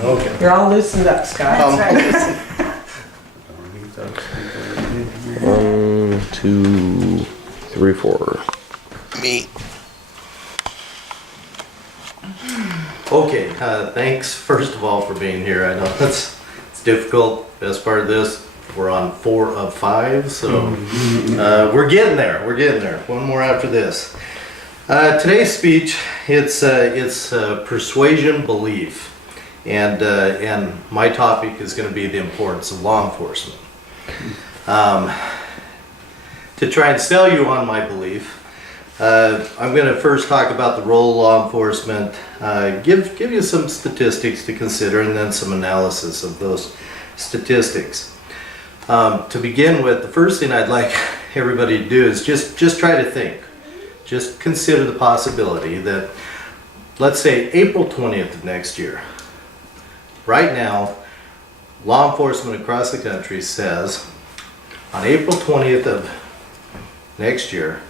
Okay. You're all loosened up, Scott. That's right. 1, 2, 3, 4. Me. Okay, thanks first of all for being here. I know it's difficult. Best part of this, we're on 4 of 5, so we're getting there. We're getting there. One more after this. Today's speech, it's persuasion belief, and my topic is going to be the importance of law enforcement. To try and sell you on my belief, I'm going to first talk about the role of law enforcement, give you some statistics to consider, and then some analysis of those statistics. To begin with, the first thing I'd like everybody to do is just try to think. Just consider the possibility that, let's say, April 20th of next year. Right now, law enforcement across the country says, on April 20th of next year,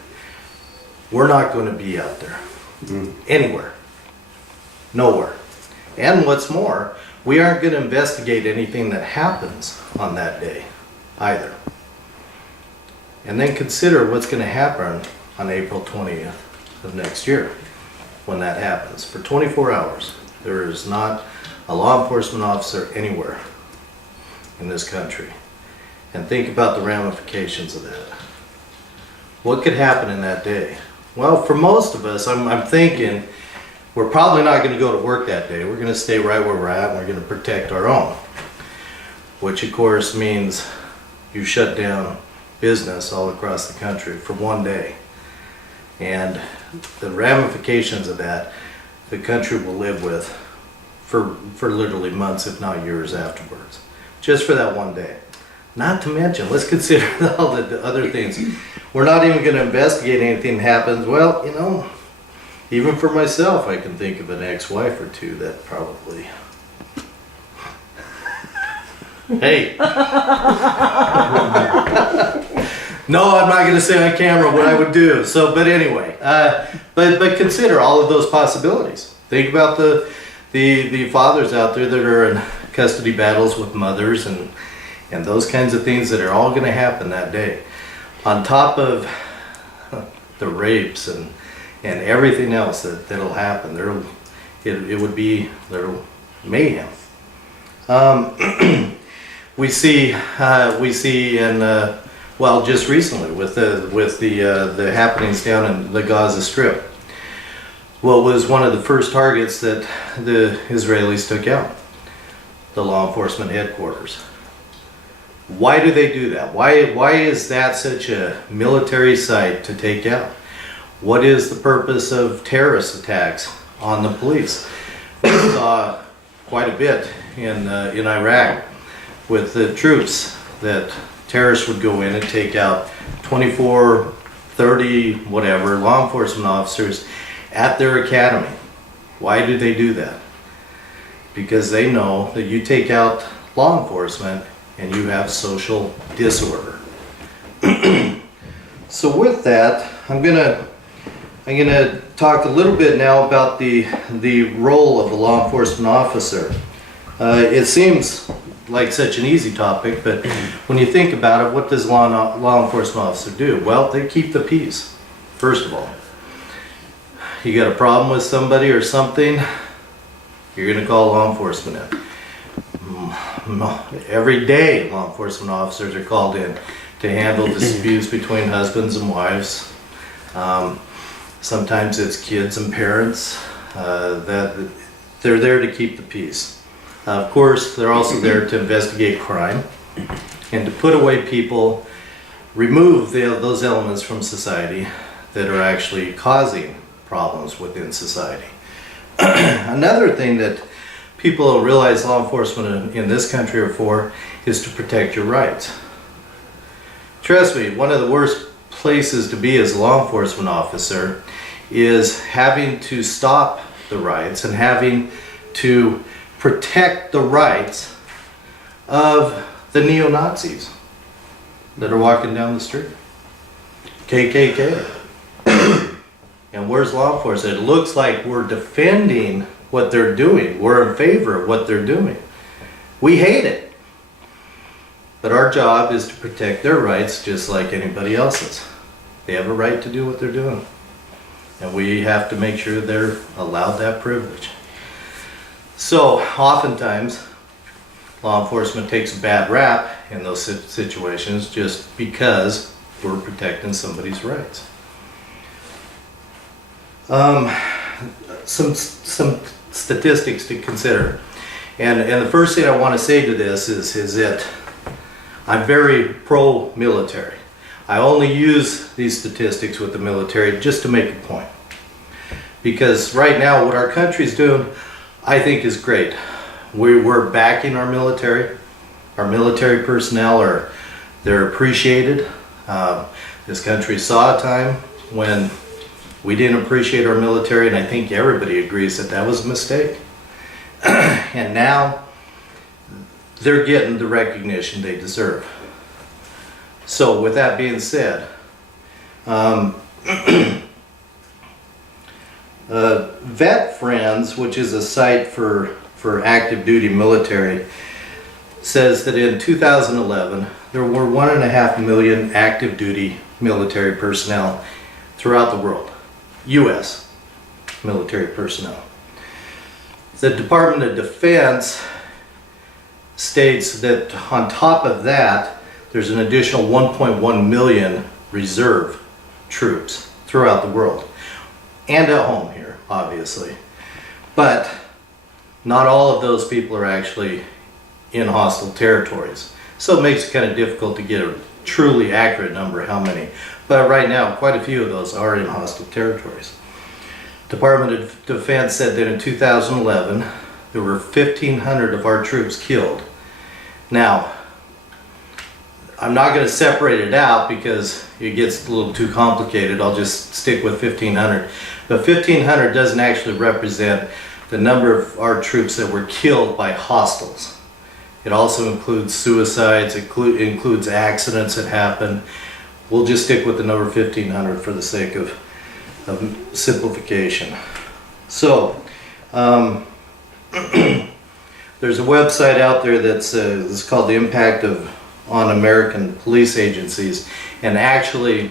we're not going to be out there. Anywhere. Nowhere. And what's more, we aren't going to investigate anything that happens on that day either. And then consider what's going to happen on April 20th of next year when that happens. For 24 hours, there is not a law enforcement officer anywhere in this country. And think about the ramifications of that. What could happen in that day? Well, for most of us, I'm thinking we're probably not going to go to work that day. We're going to stay right where we're at, and we're going to protect our own. Which, of course, means you shut down business all across the country for one day. And the ramifications of that, the country will live with for literally months, if not years afterwards. Just for that one day. Not to mention, let's consider all the other things. We're not even going to investigate anything that happens. Well, you know, even for myself, I can think of an ex-wife or two that probably... Hey! No, I'm not going to say on camera what I would do. So, but anyway, but consider all of those possibilities. Think about the fathers out there that are in custody battles with mothers and those kinds of things that are all going to happen that day. On top of the rapes and everything else that'll happen, it would be mayhem. We see in well, just recently with the happenings down in the Gaza Strip, what was one of the first targets that the Israelis took out? The law enforcement headquarters. Why do they do that? Why is that such a military site to take out? What is the purpose of terrorist attacks on the police? We saw quite a bit in Iraq with the troops that terrorists would go in and take out 24, 30, whatever, law enforcement officers at their academy. Why do they do that? Because they know that you take out law enforcement and you have social disorder. So with that, I'm gonna talk a little bit now about the role of the law enforcement officer. It seems like such an easy topic, but when you think about it, what does a law enforcement officer do? Well, they keep the peace, first of all. You got a problem with somebody or something, you're gonna call law enforcement in. Every day law enforcement officers are called in to handle disputes between husbands and wives. Sometimes it's kids and parents. That they're there to keep the peace. Of course, they're also there to investigate crime and to put away people, remove those elements from society that are actually causing problems within society. Another thing that people don't realize law enforcement in this country are for is to protect your rights. Trust me, one of the worst places to be as a law enforcement officer is having to stop the rights and having to protect the rights of the neo-Nazis that are walking down the street. KKK. And where's law enforcement? It looks like we're defending what they're doing. We're in favor of what they're doing. We hate it. But our job is to protect their rights just like anybody else's. They have a right to do what they're doing. And we have to make sure they're allowed that privilege. So oftentimes, law enforcement takes a bad rap in those situations just because we're protecting somebody's rights. Some statistics to consider. And the first thing I want to say to this is that I'm very pro-military. I only use these statistics with the military just to make a point. Because right now what our country's doing, I think is great. We're backing our military. Our military personnel they're appreciated. This country saw a time when we didn't appreciate our military, and I think everybody agrees that that was a mistake. And now they're getting the recognition they deserve. So with that being said, Vet Friends, which is a site for active duty military, says that in 2011 there were 1.5 million active duty military personnel throughout the world. U.S. military personnel. The Department of Defense states that on top of that, there's an additional 1.1 million reserve troops throughout the world. And at home here, obviously. But not all of those people are actually in hostile territories. So it makes it kind of difficult to get a truly accurate number how many. But right now, quite a few of those are in hostile territories. Department of Defense said that in 2011, there were 1,500 of our troops killed. Now, I'm not going to separate it out because it gets a little too complicated. I'll just stick with 1,500. But 1,500 doesn't actually represent the number of our troops that were killed by hostiles. It also includes suicides, it includes accidents that happen. We'll just stick with the number 1,500 for the sake of simplification. So, there's a website out there that's it's called the Impact on American Police Agencies, and actually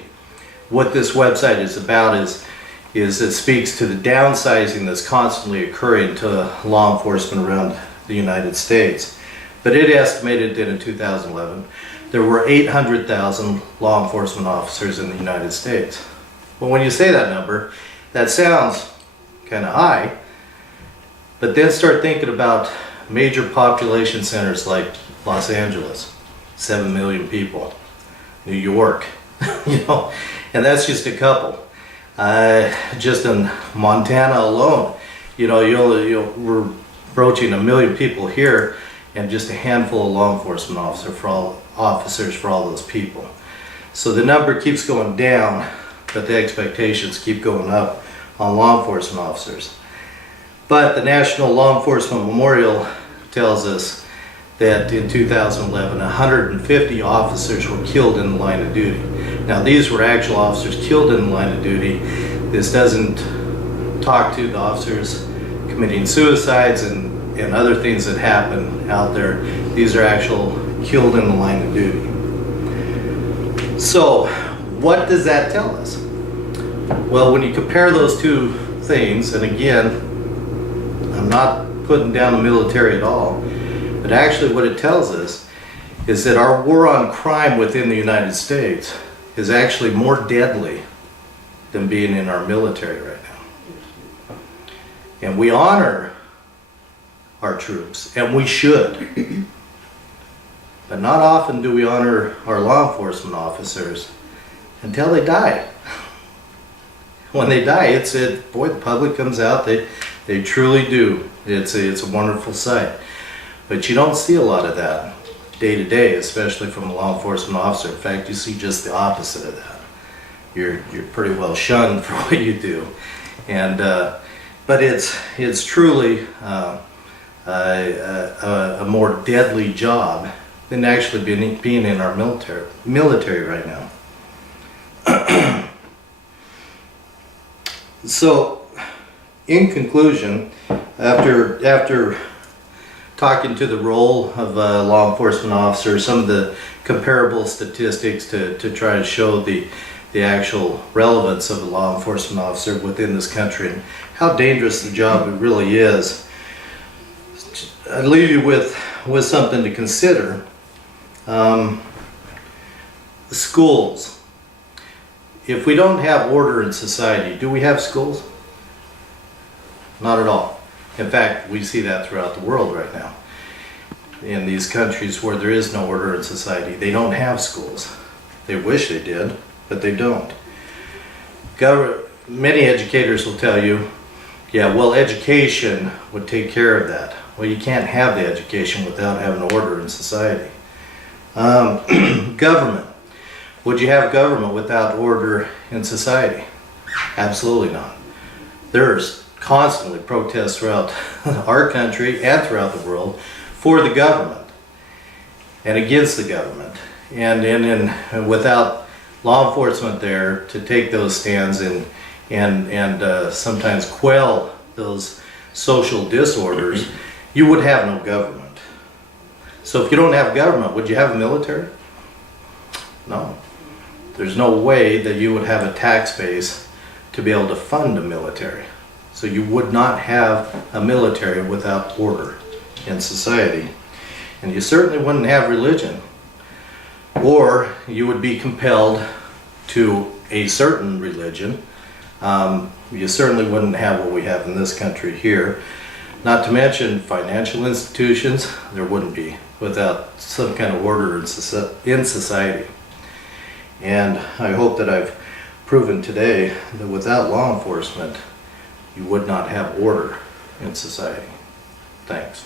what this website is about is it speaks to the downsizing that's constantly occurring to law enforcement around the United States. But it estimated that in 2011 there were 800,000 law enforcement officers in the United States. Well, when you say that number, that sounds kind of high, but then start thinking about major population centers like Los Angeles, 7 million people, New York, and that's just a couple. Just in Montana alone, we're approaching 1 million people here, and just a handful of law enforcement officers for all those people. So the number keeps going down, but the expectations keep going up on law enforcement officers. But the National Law Enforcement Memorial tells us that in 2011, 150 officers were killed in the line of duty. Now, these were actual officers killed in the line of duty. This doesn't talk to the officers committing suicides and other things that happen out there. These are actual killed in the line of duty. So, what does that tell us? Well, when you compare those two things, and again, I'm not putting down the military at all, but actually what it tells us is that our war on crime within the United States is actually more deadly than being in our military right now. And we honor our troops, and we should. But not often do we honor our law enforcement officers until they die. When they die, boy, the public comes out, they truly do. It's a wonderful sight. But you don't see a lot of that day to day, especially from a law enforcement officer. In fact, you see just the opposite of that. You're pretty well shunned for what you do. And but it's truly a more deadly job than actually being in our military right now. So, in conclusion, After talking to the role of a law enforcement officer, some of the comparable statistics to try to show the actual relevance of a law enforcement officer within this country and how dangerous the job it really is, I'd leave you with something to consider. Schools. If we don't have order in society, do we have schools? Not at all. In fact, we see that throughout the world right now. In these countries where there is no order in society, they don't have schools. They wish they did, but they don't. Many educators will tell you, yeah, well, education would take care of that. Well, you can't have the education without having order in society. Government. Would you have government without order in society? Absolutely not. There's constantly protests throughout our country and throughout the world for the government and against the government. And without law enforcement there to take those stands and sometimes quell those social disorders, you would have no government. So if you don't have government, would you have a military? No. There's no way that you would have a tax base to be able to fund a military. So you would not have a military without order in society. And you certainly wouldn't have religion. Or you would be compelled to a certain religion. You certainly wouldn't have what we have in this country here. Not to mention financial institutions, there wouldn't be without some kind of order in society. And I hope that I've proven today that without law enforcement, you would not have order in society. Thanks.